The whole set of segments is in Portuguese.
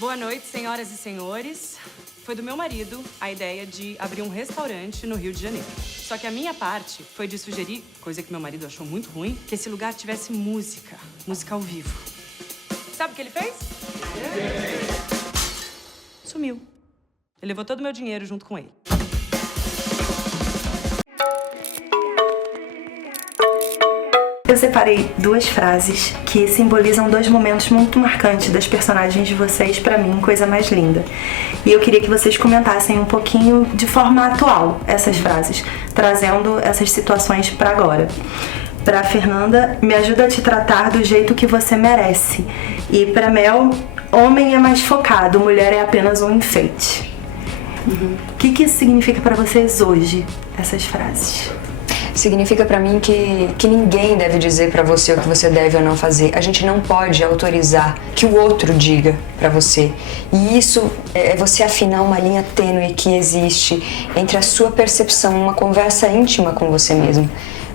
Boa noite, senhoras e senhores. Foi do meu marido a ideia de abrir um restaurante no Rio de Janeiro. Só que a minha parte foi de sugerir, coisa que meu marido achou muito ruim, que esse lugar tivesse música ao vivo. Sabe o que ele fez? Sumiu. Ele levou todo o meu dinheiro junto com ele. Eu separei duas frases que simbolizam dois momentos muito marcantes das personagens de vocês, pra mim, coisa mais linda. E eu queria que vocês comentassem um pouquinho de forma atual essas frases, trazendo essas situações pra agora. Pra Fernanda, me ajuda a te tratar do jeito que você merece. E pra Mel, homem é mais focado, mulher é apenas um enfeite. O que isso significa pra vocês hoje, essas frases? Significa pra mim que ninguém deve dizer pra você o que você deve ou não fazer. A gente não pode autorizar que o outro diga pra você. E isso é você afinar uma linha tênue que existe entre a sua percepção, uma conversa íntima com você mesmo.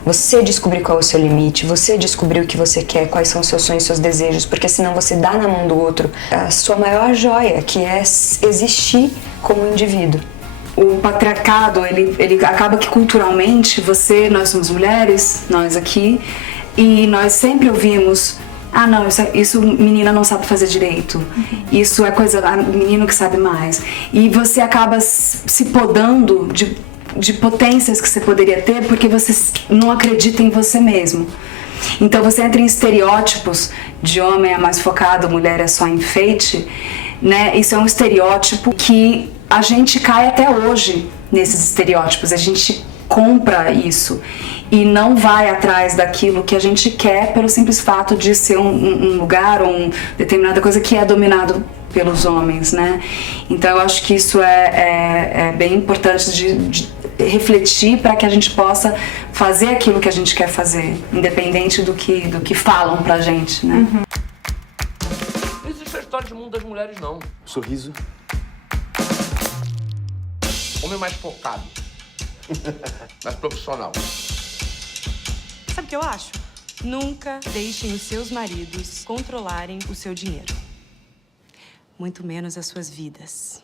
Você descobrir qual é o seu limite, você descobrir o que você quer, quais são os seus sonhos, seus desejos, porque senão você dá na mão do outro a sua maior joia, que é existir como indivíduo. O patriarcado, ele acaba que culturalmente, nós somos mulheres, nós aqui, e nós sempre ouvimos: ah não, isso menina não sabe fazer direito, isso é coisa, menino que sabe mais. E você acaba se podando de potências que você poderia ter porque você não acredita em você mesmo. Então você entra em estereótipos de homem é mais focado, mulher é só enfeite, né? Isso é um estereótipo que a gente cai até hoje nesses estereótipos, a gente compra isso e não vai atrás daquilo que a gente quer pelo simples fato de ser um lugar ou uma determinada coisa que é dominado pelos homens, né? Então eu acho que isso é bem importante de refletir para que a gente possa fazer aquilo que a gente quer fazer, independente do que falam pra gente, né? Não existe a história de mundo das mulheres, não. Sorriso. Homem mais focado. Mais profissional. Sabe o que eu acho? Nunca deixem os seus maridos controlarem o seu dinheiro. Muito menos as suas vidas.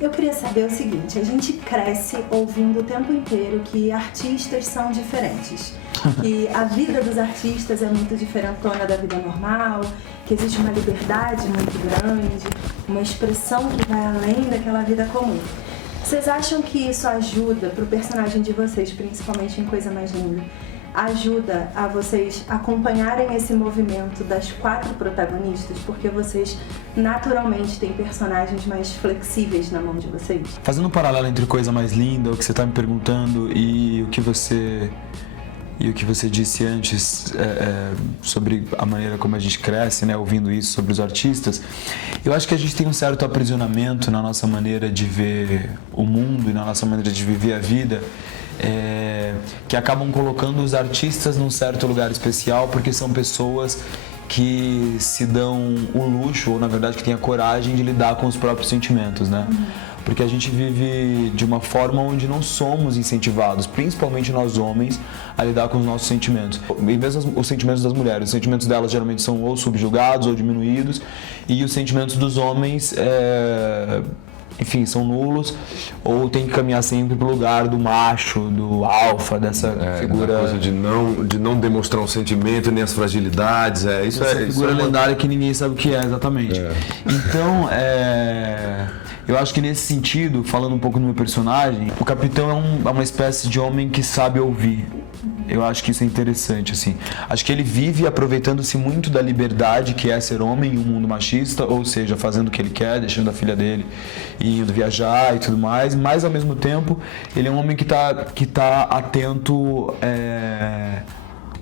Eu queria saber o seguinte, a gente cresce ouvindo o tempo inteiro que artistas são diferentes, que a vida dos artistas é muito diferentona da vida normal, que existe uma liberdade muito grande, uma expressão que vai além daquela vida comum. Vocês acham que isso ajuda pro personagem de vocês, principalmente em Coisa Mais Linda, ajuda a vocês acompanharem esse movimento das 4 protagonistas, porque vocês naturalmente têm personagens mais flexíveis na mão de vocês? Fazendo um paralelo entre Coisa Mais Linda, o que você está me perguntando e o que você disse antes sobre a maneira como a gente cresce, né, ouvindo isso sobre os artistas, eu acho que a gente tem um certo aprisionamento na nossa maneira de ver o mundo e na nossa maneira de viver a vida, que acabam colocando os artistas num certo lugar especial porque são pessoas que se dão o luxo, ou na verdade que têm a coragem de lidar com os próprios sentimentos, né? Porque a gente vive de uma forma onde não somos incentivados, principalmente nós homens, a lidar com os nossos sentimentos. E mesmo os sentimentos das mulheres, os sentimentos delas geralmente são ou subjugados ou diminuídos, e os sentimentos dos homens enfim, são nulos, ou tem que caminhar sempre pro lugar do macho, do alfa, dessa figura... coisa de não demonstrar um sentimento, nem as fragilidades, isso essa é... figura lendária que ninguém sabe o que é, exatamente. Então, eu acho que nesse sentido, falando um pouco do meu personagem, o capitão é uma espécie de homem que sabe ouvir. Eu acho que isso é interessante, assim. Acho que ele vive aproveitando-se muito da liberdade que é ser homem em um mundo machista, ou seja, fazendo o que ele quer, deixando a filha dele e indo viajar e tudo mais, mas ao mesmo tempo ele é um homem que tá atento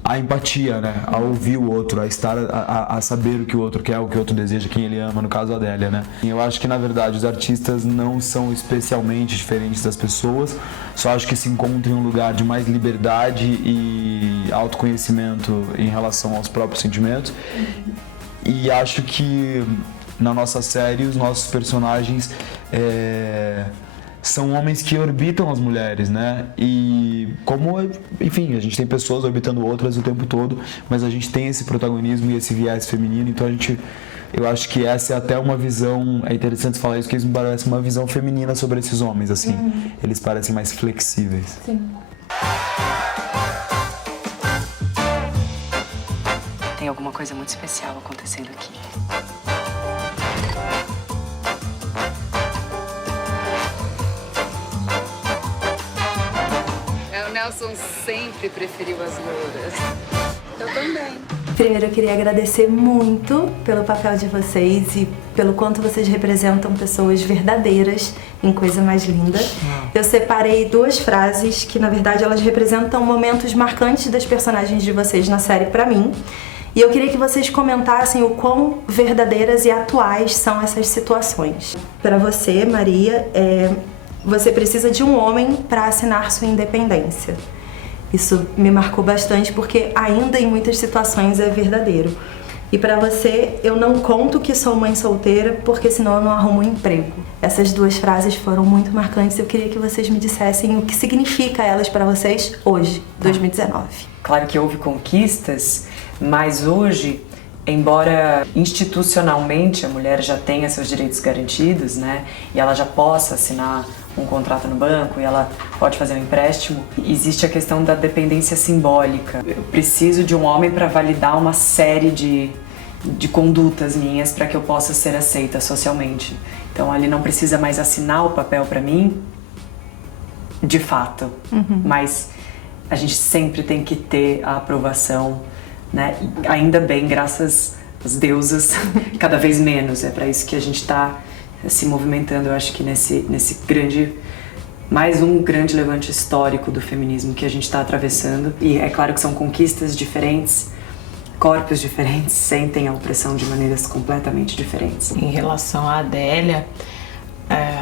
à empatia, né? A ouvir o outro, a saber o que o outro quer, o que o outro deseja, quem ele ama, no caso a Adélia, né? E eu acho que na verdade os artistas não são especialmente diferentes das pessoas, só acho que se encontram em um lugar de mais liberdade e autoconhecimento em relação aos próprios sentimentos. E acho que na nossa série os nossos personagens são homens que orbitam as mulheres, né? E como, enfim, a gente tem pessoas orbitando outras o tempo todo, mas a gente tem esse protagonismo e esse viés feminino, então eu acho que essa é até uma visão, é interessante falar isso, que eles me parecem uma visão feminina sobre esses homens, assim. Eles parecem mais flexíveis. Sim. Tem alguma coisa muito especial acontecendo aqui. O Nelson sempre preferiu as louras. Eu também. Primeiro, eu queria agradecer muito pelo papel de vocês e pelo quanto vocês representam pessoas verdadeiras em Coisa Mais Linda. Eu separei 2 frases que, na verdade, elas representam momentos marcantes das personagens de vocês na série pra mim. E eu queria que vocês comentassem o quão verdadeiras e atuais são essas situações. Para você, Maria, você precisa de um homem para assinar sua independência. Isso me marcou bastante porque ainda em muitas situações é verdadeiro. E para você, eu não conto que sou mãe solteira porque senão eu não arrumo um emprego. Essas 2 frases foram muito marcantes. Eu queria que vocês me dissessem o que significa elas para vocês hoje, 2019. Claro que houve conquistas, mas hoje, embora institucionalmente a mulher já tenha seus direitos garantidos, né, e ela já possa assinar um contrato no banco e ela pode fazer um empréstimo, existe a questão da dependência simbólica. Eu preciso de um homem para validar uma série de condutas minhas para que eu possa ser aceita socialmente. Então ele não precisa mais assinar o papel para mim, de fato, mas a gente sempre tem que ter a aprovação, né? E ainda bem, graças às deusas, cada vez menos. É para isso que a gente está se movimentando, eu acho que nesse grande, mais um grande levante histórico do feminismo que a gente está atravessando. E é claro que são conquistas diferentes, corpos diferentes, sentem a opressão de maneiras completamente diferentes. Em relação à Adélia,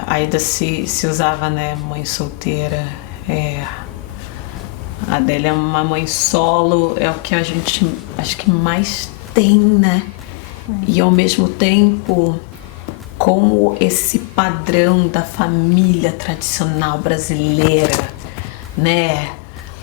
ainda se usava, né, mãe solteira. A Adélia é uma mãe solo, é o que a gente acho que mais tem, né? E ao mesmo tempo, como esse padrão da família tradicional brasileira, né?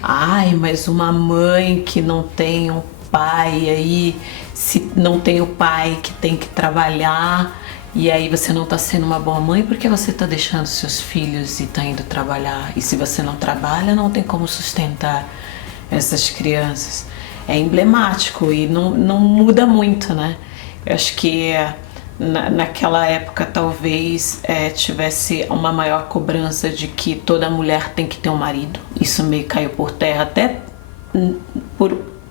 Ai, mas uma mãe que não tem um pai, aí se não tem o pai que tem que trabalhar, e aí você não tá sendo uma boa mãe porque você tá deixando seus filhos e tá indo trabalhar. E se você não trabalha, não tem como sustentar essas crianças. É emblemático e não muda muito, né? Eu acho que naquela época talvez tivesse uma maior cobrança de que toda mulher tem que ter um marido. Isso meio caiu por terra, até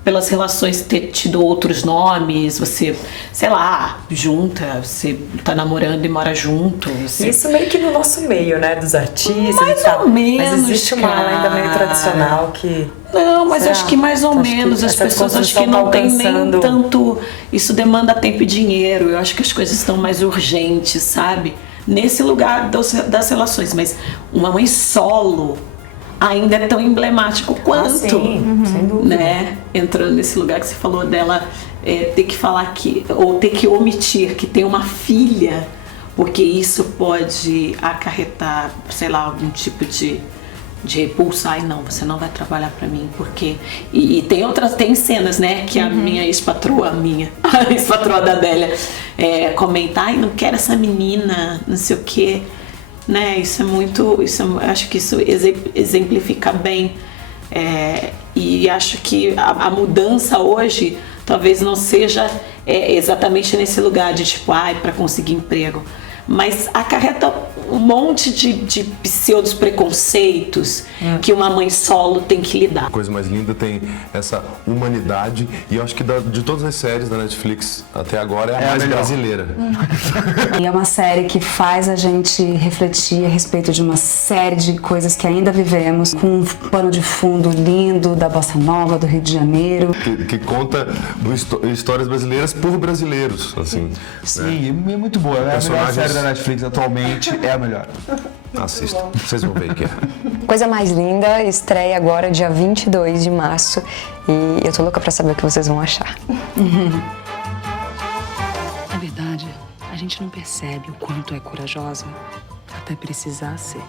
pelas relações ter tido outros nomes, você, sei lá, junta, você tá namorando e mora junto. Você... Isso meio que no nosso meio, né, dos artistas mais e tal. ou menos, mas existe uma ala ainda meio tradicional que... Não, mas acho que mais ou menos, as pessoas acho que não tem nem tanto... Isso demanda tempo e dinheiro, eu acho que as coisas estão mais urgentes, sabe? Nesse lugar das relações, mas uma mãe solo ainda é tão emblemático quanto, sim, sem dúvida. Né? Entrando nesse lugar que você falou dela ter que falar que, ou ter que omitir que tem uma filha, porque isso pode acarretar, sei lá, algum tipo de repulsa. Ai, não, você não vai trabalhar pra mim, porque... E tem cenas, né, que a minha ex-patroa, a ex-patroa da Adélia, comenta, ai, não quero essa menina, não sei o quê. Né, acho que isso exemplifica bem, e acho que a mudança hoje talvez não seja exatamente nesse lugar de tipo, para conseguir emprego, mas acarreta um monte de pseudos preconceitos que uma mãe solo tem que lidar. A Coisa Mais Linda tem essa humanidade e eu acho que de todas as séries da Netflix até agora é a mais brasileira. E é uma série que faz a gente refletir a respeito de uma série de coisas que ainda vivemos, com um pano de fundo lindo da Bossa Nova, do Rio de Janeiro. Que conta histórias brasileiras por brasileiros, assim. Sim, né? É muito boa. É a melhor série da Netflix atualmente, é a melhor. Assistam, vocês vão ver que é. Coisa Mais Linda estreia agora dia 22 de março e eu tô louca pra saber o que vocês vão achar. Na verdade, a gente não percebe o quanto é corajosa até precisar ser.